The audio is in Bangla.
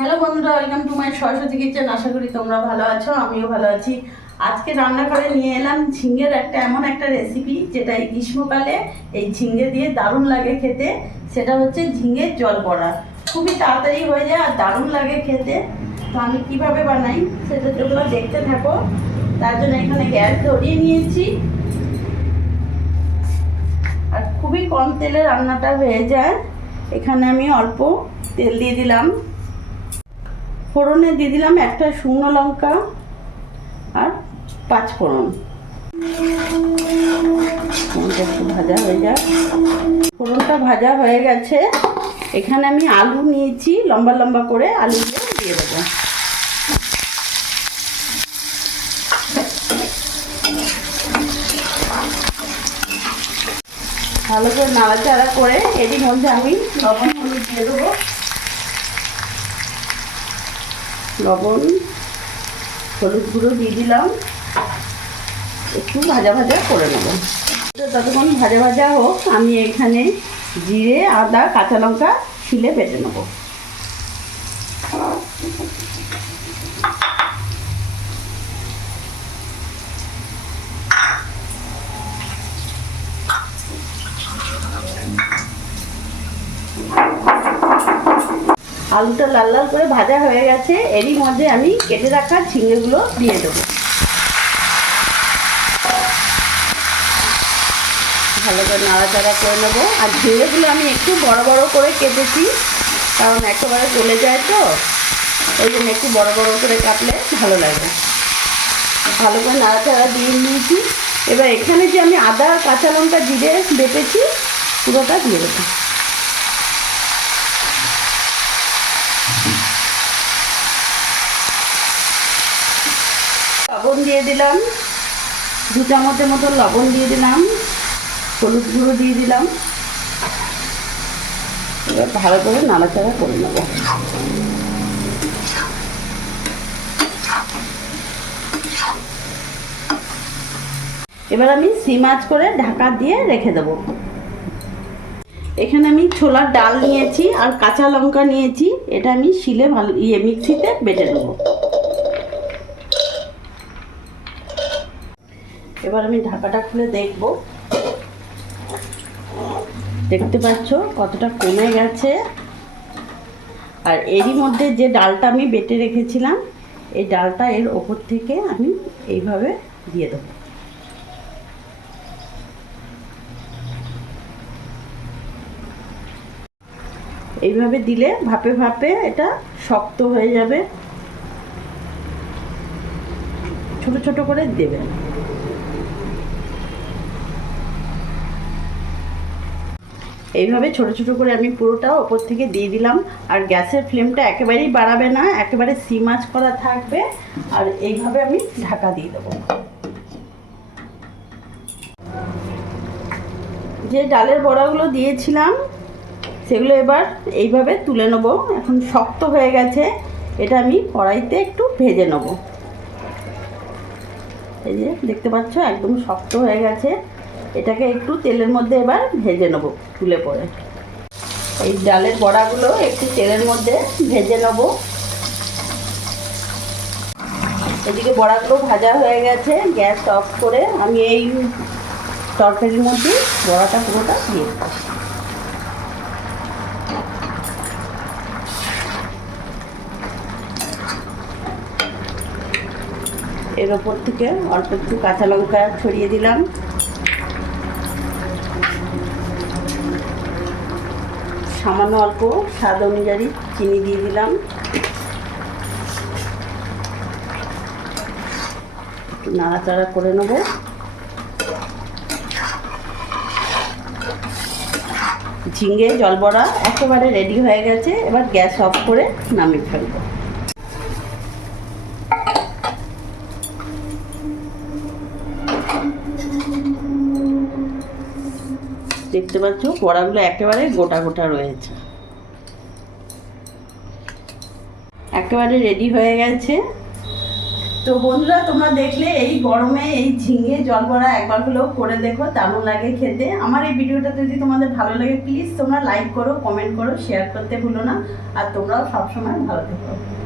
হ্যালো বন্ধুরা, welcome to my Saraswati kitchen. আশা করি তোমরা ভালো আছো, আমিও ভালো আছি। আজকে রান্না করে নিয়ে এলাম ঝিঙের এমন একটা রেসিপি যেটা এই গ্রীষ্মকালে এই ঝিঙে দিয়ে দারুণ লাগে খেতে। সেটা হচ্ছে ঝিঙের জল বড়া। খুবই তাড়াতাড়ি হয়ে যায় আর দারুণ লাগে খেতে। তো আমি কিভাবে বানাই সেটা তোমরা দেখতে থাকো। তার জন্য এখানে গ্যাস ধরিয়ে নিয়েছি আর খুবই কম তেলে রান্নাটা হয়ে যায়। এখানে আমি অল্প তেল দিয়ে দিলাম, ফোড়নে দিয়ে দিলাম একটা শুকনো লঙ্কা আর 5 ফোড়ন। একটু ভাজা হয়ে যায়, ফোড়নটা ভাজা হয়ে গেছে। এখানে আমি আলু নিয়েছি, লম্বা লম্বা করে আলুগুলো দিয়ে দেবো। ভালো করে নাড়াচাড়া করে এরই মধ্যে আমি লবণ হলুদ দিয়ে দেবো। লবণ হলুদ গুঁড়ো দিয়ে দিলাম, একটু ভাজা ভাজা করে নেব। ততক্ষণ ভাজা ভাজা হোক, আমি এখানে জিরে আদা কাঁচা লঙ্কা ছিলে বেটে নেব। আলুটা লাল লাল করে ভাজা হয়ে গেছে, এরই মধ্যে আমি কেটে রাখা ঝিঙেগুলো দিয়ে দেবো। ভালো করে নাড়াচাড়া করে নেবো। আর ঝিঙেগুলো আমি একটু বড় বড় করে কেটেছি, কারণ একেবারে গলে যায় তো, ওই জন্য একটু বড় বড় করে কাটলে ভালো লাগে। ভালো করে নাড়াচাড়া দিয়ে নিয়েছি। এবার এখানে যে আমি আদা আর কাঁচা লঙ্কা জিরে বেটেছি পুরোটা দিয়ে দেবো। লবণ দিয়ে দিলাম, 2 চামচের মতো লবণ দিয়ে দিলাম, হলুদ গুঁড়ো দিয়ে দিলাম। এবার ভালো করে নাড়াচাড়া করে নেব। এবার আমি সিম আঁচ করে ঢাকা দিয়ে রেখে দেবো। এখানে আমি ছোলার ডাল নিয়েছি আর কাঁচা লঙ্কা নিয়েছি, এটা আমি শিলে ভালো মিক্সিতে বেটে নেবো। এবার আমি ঢাকাটা খুলে দেখব। দেখতে পাচ্ছ কতটা কমে গেছে। আর এরই মধ্যে যে ডালটা আমি বেটে রেখেছিলাম, এই ডালটা এর ওপর থেকে আমি এইভাবে দিয়ে দেবো। এইভাবে দিলে ভাপে ভাপে এটা শক্ত হয়ে যাবে। ছোট ছোট করে দেবেন। এইভাবে ছোট ছোট করে আমি পুরোটা ওপর থেকে দিয়ে দিলাম। আর গ্যাসের ফ্লেমটা একেবারেই বাড়াবে না, একেবারে সিম আঁচ করা থাকবে। আর এইভাবে আমি ঢাকা দিয়ে দেবো। যে ডালের বড়াগুলো দিয়েছিলাম সেগুলো এবার এইভাবে তুলে নেব। এখন শক্ত হয়ে গেছে, এটা আমি কড়াইতে একটু ভেজে নেব। এই যে দেখতে পাচ্ছ একদম শক্ত হয়ে গেছে, এটাকে একটু তেলের মধ্যে এবার ভেজে নেব তুলে পরে। এই ডালের বড়াগুলো একটু তেলের মধ্যে ভেজে নেব। এদিকে বড়াগুলো ভাজা হয়ে গেছে, গ্যাস অফ করে আমি এই তরকারির মধ্যে বড়াটা পুরোটা দিয়ে দেবো। এর ওপর থেকে অল্প একটু কাঁচা লঙ্কা ছড়িয়ে দিলাম। সামান্য অল্প স্বাদ অনুযায়ী চিনি দিয়ে দিলাম। একটু নাড়াচাড়া করে নেব। ঝিঙে জল বড়া একেবারে রেডি হয়ে গেছে, এবার গ্যাস অফ করে নামিয়ে ফেলবো। দেখতে পাচ্ছ বড়াগুলো একেবারে গোটা গোটা রয়েছে, একেবারে রেডি হয়ে গেছে। তো বন্ধুরা, তোমরা দেখলে এই গরমে এই ঝিঙে জল বড়া একবার হলেও করে দেখো, দারুণ লাগে খেতে। আমার এই ভিডিওটা যদি তোমাদের ভালো লাগে প্লিজ তোমরা লাইক করো, কমেন্ট করো, শেয়ার করতে ভুলো না। আর তোমরাও সবসময় ভালো থেকো।